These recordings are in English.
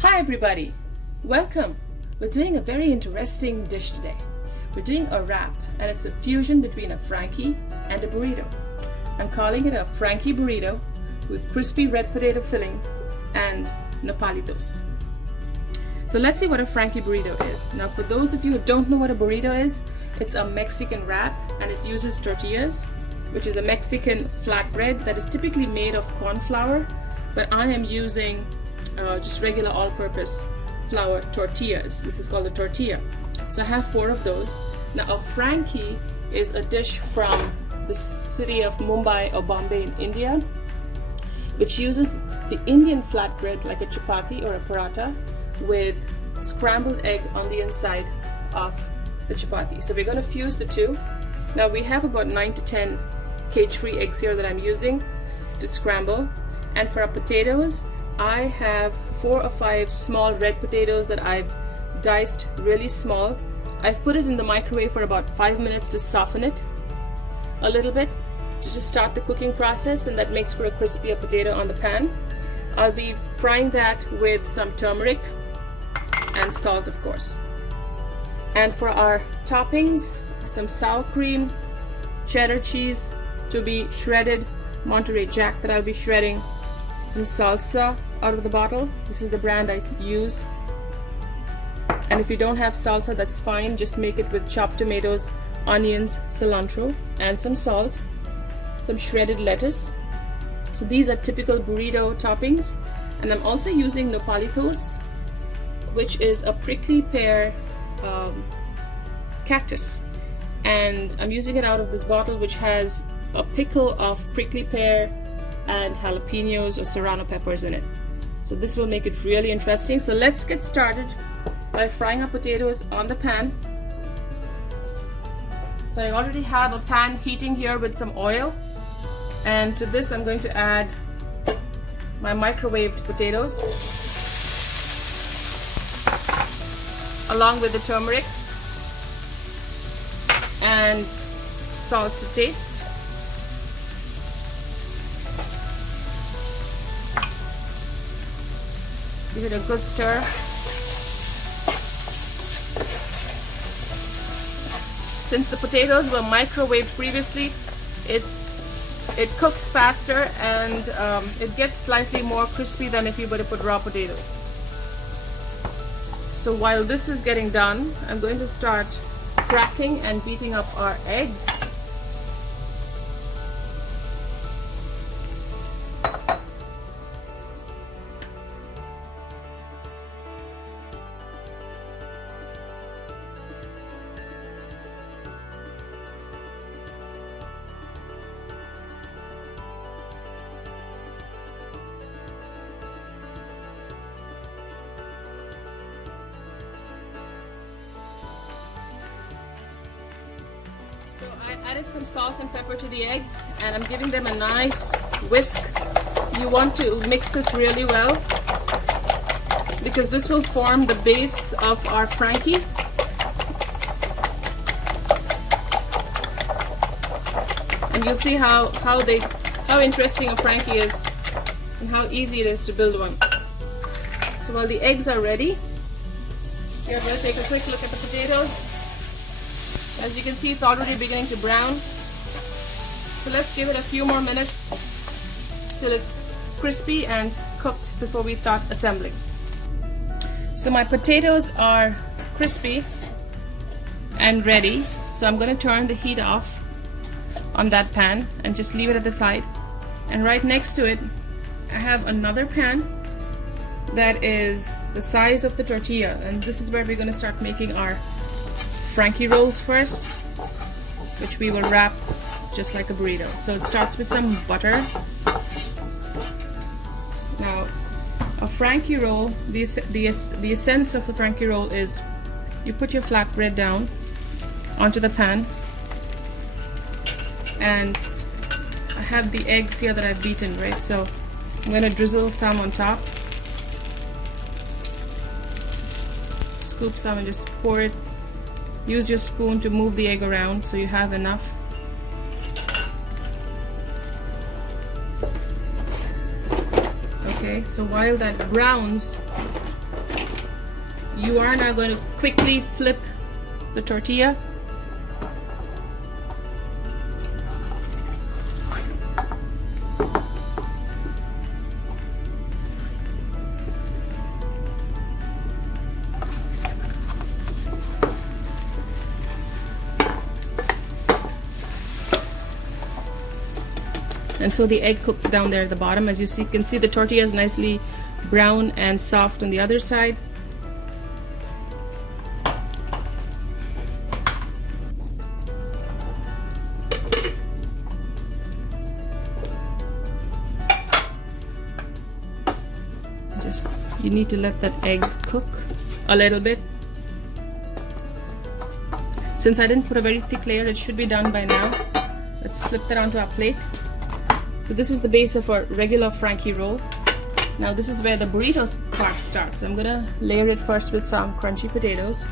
Hi everybody, welcome. We're doing a very interesting dish today. We're doing a wrap and it's a fusion between a Frankie and a burrito. I'm calling it a Frankie Burrito with crispy red potato filling and Nopalitos. So let's see what a Frankie Burrito is. Now for those of you who don't know what a burrito is, it's a Mexican wrap and it uses tortillas, which is a Mexican flatbread that is typically made of corn flour, but I am using just regular all-purpose flour tortillas. This is called a tortilla. So I have 4 of those. Now a Frankie is a dish from the city of Mumbai or Bombay in India, which uses the Indian flatbread like a chapati or a paratha with scrambled egg on the inside of the chapati. So we're going to fuse the two. Now we have about 9 to 10 cage-free eggs here that I'm using to scramble. And for our potatoes, I have 4 or 5 small red potatoes that I've diced really small. I've put it in the microwave for about 5 minutes to soften it a little bit, to just start the cooking process, and that makes for a crispier potato on the pan. I'll be frying that with some turmeric and salt, of course. And for our toppings, some sour cream, cheddar cheese to be shredded, Monterey Jack that I'll be shredding, some salsa out of the bottle. This is the brand I use. And if you don't have salsa, that's fine. Just make it with chopped tomatoes, onions, cilantro, and some salt, some shredded lettuce. So these are typical burrito toppings. And I'm also using Nopalitos, which is a prickly pear cactus. And I'm using it out of this bottle, which has a pickle of prickly pear and jalapenos or serrano peppers in it. So this will make it really interesting. So let's get started by frying our potatoes on the pan. So I already have a pan heating here with some oil, and to this I'm going to add my microwaved potatoes along with the turmeric and salt to taste. Give it a good stir. Since the potatoes were microwaved previously, it cooks faster and it gets slightly more crispy than if you were to put raw potatoes. So while this is getting done, I'm going to start cracking and beating up our eggs. So I added some salt and pepper to the eggs and I'm giving them a nice whisk. You want to mix this really well because this will form the base of our Frankie. And you'll see how interesting a Frankie is and how easy it is to build one. So while the eggs are ready, we're going to take a quick look at the potatoes. As you can see, it's already beginning to brown. So let's give it a few more minutes till it's crispy and cooked before we start assembling. So my potatoes are crispy and ready. So I'm going to turn the heat off on that pan and just leave it at the side. And right next to it, I have another pan that is the size of the tortilla. And this is where we're going to start making our Frankie rolls first, which we will wrap just like a burrito. So it starts with some butter. Now, a Frankie roll, the essence of the Frankie roll is you put your flatbread down onto the pan, and I have the eggs here that I've beaten, right? So I'm going to drizzle some on top, scoop some and just pour it. Use your spoon to move the egg around so you have enough. Okay, so while that browns, You are now going to quickly flip the tortilla. And so the egg cooks down there at the bottom. As you see, can see the tortilla is nicely brown and soft on the other side. You need to let that egg cook a little bit. Since I didn't put a very thick layer, it should be done by now. Let's flip that onto our plate. So this is the base of our regular Frankie roll. Now this is where the burritos part starts. So I'm gonna layer it first with some crunchy potatoes.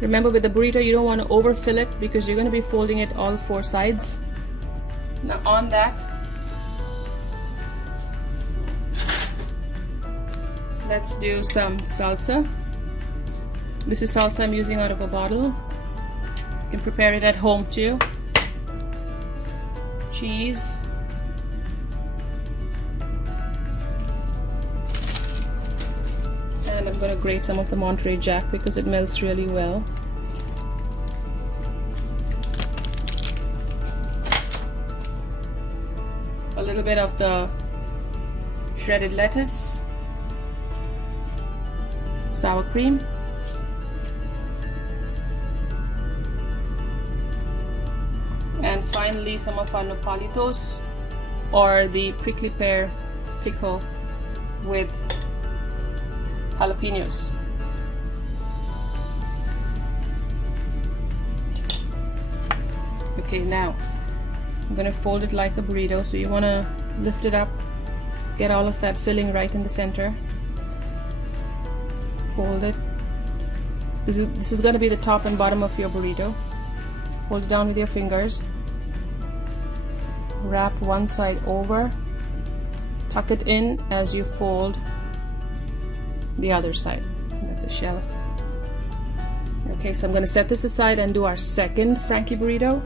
Remember, with the burrito, you don't want to overfill it because you're gonna be folding it all 4 sides. Now on that, let's do some salsa. This is salsa I'm using out of a bottle. You can prepare it at home too. Cheese. And I'm going to grate some of the Monterey Jack because it melts really well. A little bit of the shredded lettuce. Sour cream, and finally some of our Nopalitos, or the prickly pear pickle with jalapenos. Okay, now I'm going to fold it like a burrito, so you want to lift it up, get all of that filling right in the center. Fold it. This is going to be the top and bottom of your burrito. Hold it down with your fingers. Wrap one side over. Tuck it in as you fold the other side. That's the shell. Okay, so I'm going to set this aside and do our second Frankie burrito.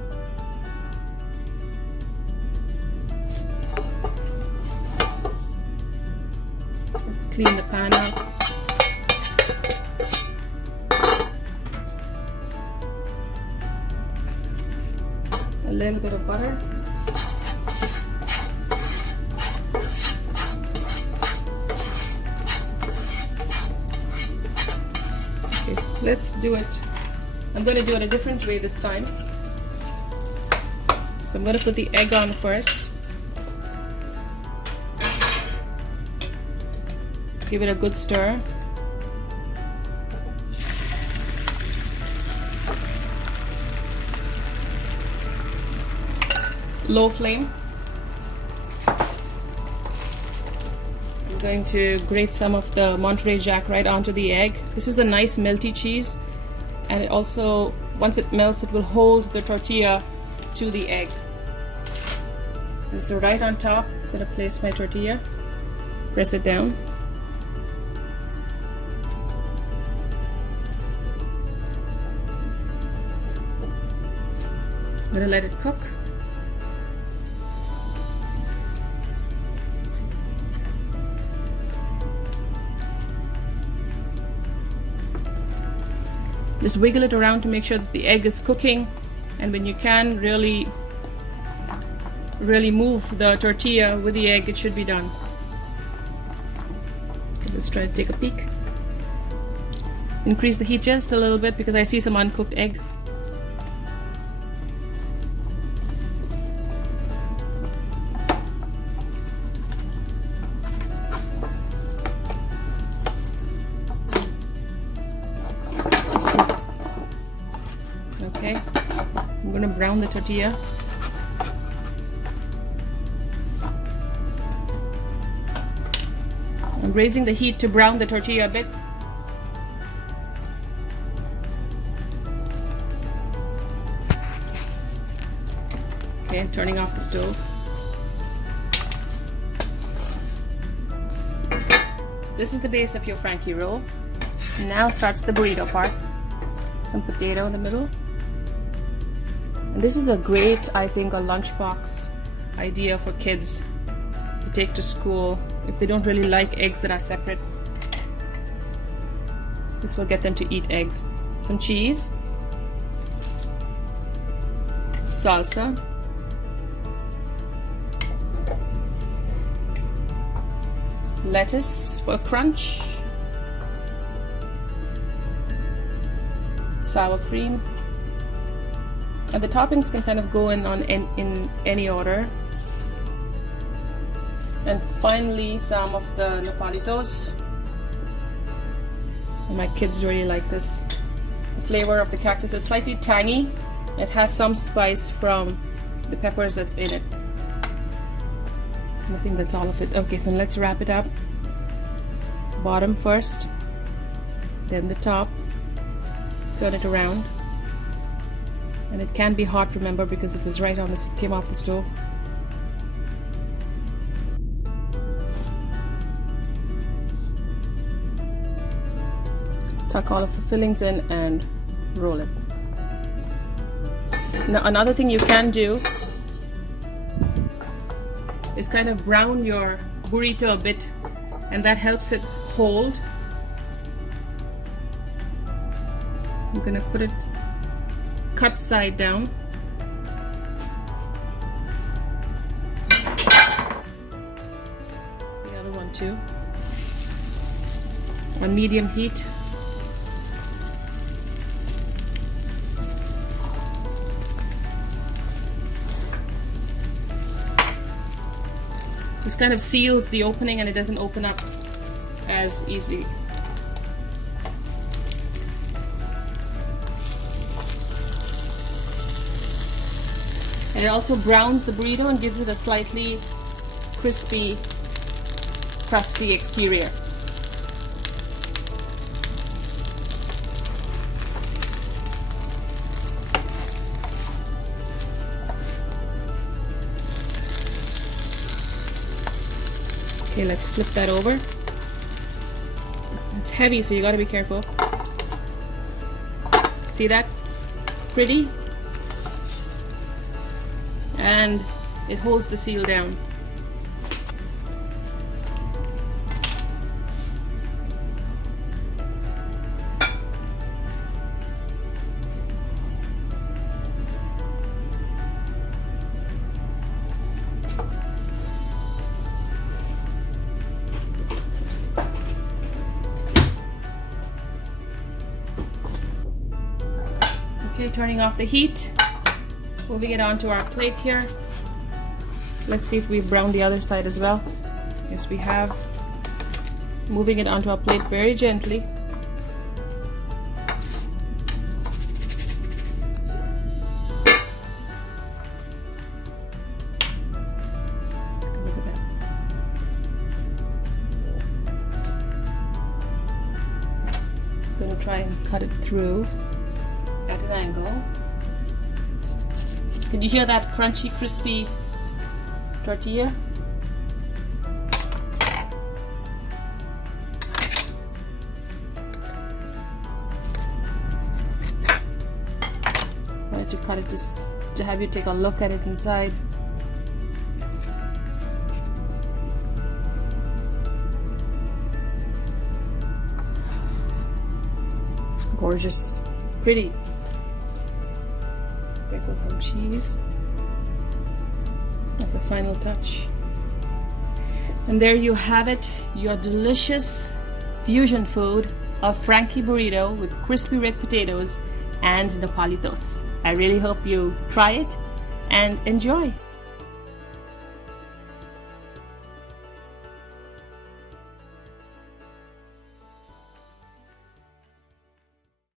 Let's clean the pan out. A little bit of butter. Okay, let's do it. I'm going to do it a different way this time. So I'm going to put the egg on first. Give it a good stir. Low flame. I'm going to grate some of the Monterey Jack right onto the egg. This is a nice melty cheese, and it also, once it melts, it will hold the tortilla to the egg. And so right on top, I'm going to place my tortilla, press it down. I'm going to let it cook. Just wiggle it around to make sure that the egg is cooking, and when you can, really move the tortilla with the egg, it should be done. Let's try to take a peek. Increase the heat just a little bit because I see some uncooked egg. Okay, I'm going to brown the tortilla. I'm raising the heat to brown the tortilla a bit. Okay, I'm turning off the stove. This is the base of your Frankie roll. Now starts the burrito part. Some potato in the middle. And this is a great, I think, a lunchbox idea for kids to take to school if they don't really like eggs that are separate. This will get them to eat eggs. Some cheese, salsa, lettuce for crunch, sour cream, and the toppings can kind of go in any order. And finally, some of the Nopalitos. And my kids really like this. The flavor of the cactus is slightly tangy. It has some spice from the peppers that's in it. And I think that's all of it. Okay, so let's wrap it up. Bottom first, then the top. Turn it around. And it can be hot, remember, because it was right on this, came off the stove. Tuck all of the fillings in and roll it. Now another thing you can do is kind of brown your burrito a bit, and that helps it hold. So I'm gonna put it cut side down. The other one too. On medium heat. This kind of seals the opening and it doesn't open up as easy. And it also browns the burrito and gives it a slightly crispy, crusty exterior. Okay, let's flip that over. It's heavy, so you gotta be careful. See that? Pretty. And it holds the seal down. Okay, turning off the heat, moving it onto our plate here. Let's see if we've browned the other side as well. Yes, we have. Moving it onto our plate very gently. Look at that. I'm gonna try and cut it through at an angle. Can you hear that crunchy, crispy tortilla? I wanted to cut it just to have you take a look at it inside. Gorgeous, pretty. Sprinkle some cheese as a final touch. And there you have it, your delicious fusion food of Frankie Burrito with crispy red potatoes and Nopalitos. I really hope you try it and enjoy.